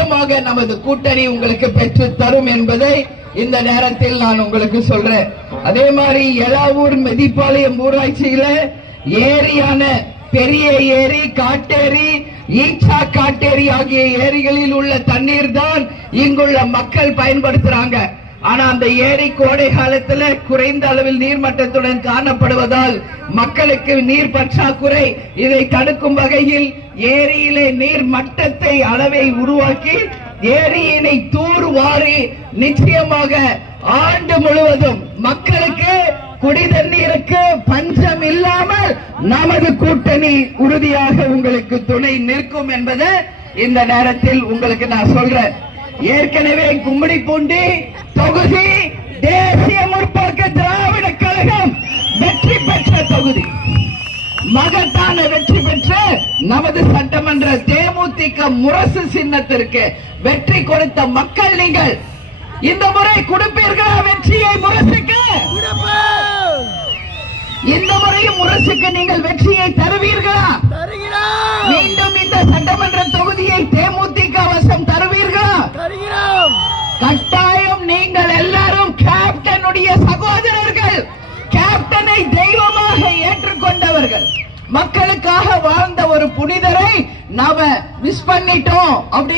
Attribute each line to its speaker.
Speaker 1: நிச்சயமாக நமது கூட்டணி உங்களுக்கு பெற்று தரும் என்பதை இந்த நேரத்தில் நான் உங்களுக்கு சொல்றேன். அதே மாதிரி எலாவூர் மெதிப்பாளையம் ஊராட்சியில ஏரியான பெரிய ஏரி காட்டேரி ஈச்சா காட்டேரி ஆகிய ஏரிகளில் உள்ள தண்ணீர் தான் இங்குள்ள மக்கள் பயன்படுத்துறாங்க. ஆனா அந்த ஏரி கோடை காலத்துல குறைந்த அளவில் நீர்மட்டத்துடன் காணப்படுவதால் மக்களுக்கு நீர் பற்றாக்குறை இதை தடுக்கும் வகையில் ஏரியிலே நீர் மட்டத்தை அளவை உருவாக்கி ஏரியினை தூர்வாரி நிச்சயமாக ஆண்டு முழுவதும் மக்களுக்கு குடி தண்ணீருக்கு பஞ்சம் இல்லாமல் நமது கூட்டணி உறுதியாக உங்களுக்கு துணை நிற்கும் என்பதை இந்த நேரத்தில் உங்களுக்கு நான் சொல்றேன். ஏற்கனவே கும்மிடிப்பூண்டி தொகுதி தேசிய முற்போக்கு திராவிட கழகம் வெற்றி பெற்ற தொகுதி. மகத்தான வெற்றி பெற்ற நமது சட்டமன்ற தேமுதிக முரசு சின்னத்திற்கு வெற்றி கொடுத்த மக்கள் நீங்கள் இந்த முறை கொடுப்பீர்களா வெற்றியை முரசுக்கு? இந்த முறையும் முரசுக்கு நீங்கள் வெற்றியை தருவீர்களா? ஏற்றுக்கொண்டவர்கள் மக்களுக்காக வாழ்ந்த ஒரு புனிதரை நாம மிஸ் பண்ணிட்டோம். அப்படி